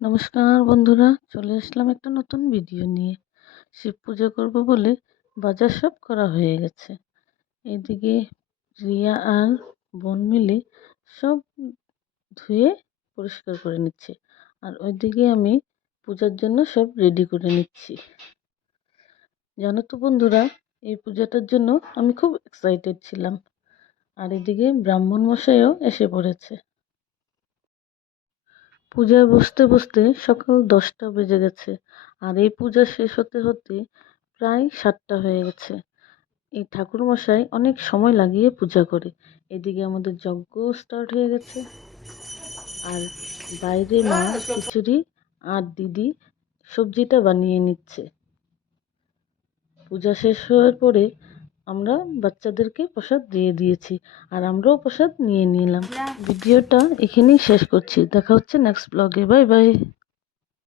নমস্কার বন্ধুরা, চলে আসলাম একটা নতুন ভিডিও নিয়ে। শিব পুজো করব বলে বাজার সব করা হয়ে গেছে। এদিকে রিয়া আর বোন মিলে সব ধুয়ে পরিষ্কার করে নিচ্ছে, আর ওইদিকে আমি পূজার জন্য সব রেডি করে নিচ্ছি। জানো তো বন্ধুরা, এই পূজাটার জন্য আমি খুব এক্সাইটেড ছিলাম। আর এদিকে ব্রাহ্মণ মশাইও এসে পড়েছে। পূজায় বসতে বসতে সকাল 10টা বেজে গেছে, আর এই পূজা শেষ হতে হতে প্রায় 7টা হয়ে গেছে। এই ঠাকুর মশাই অনেক সময় লাগিয়ে পূজা করে। এদিকে আমাদের যজ্ঞ স্টার্ট হয়ে গেছে, আর বাইরে মা খিচুড়ি আর দিদি সবজিটা বানিয়ে নিচ্ছে। পূজা শেষ হওয়ার পরে আমরা বাচ্চাদেরকে প্রসাদ দিয়ে দিয়েছি, আর আমরাও প্রসাদ নিয়ে নিলাম। ভিডিওটা এখানেই শেষ করছি, দেখা হচ্ছে নেক্সট ব্লগে। Bye bye.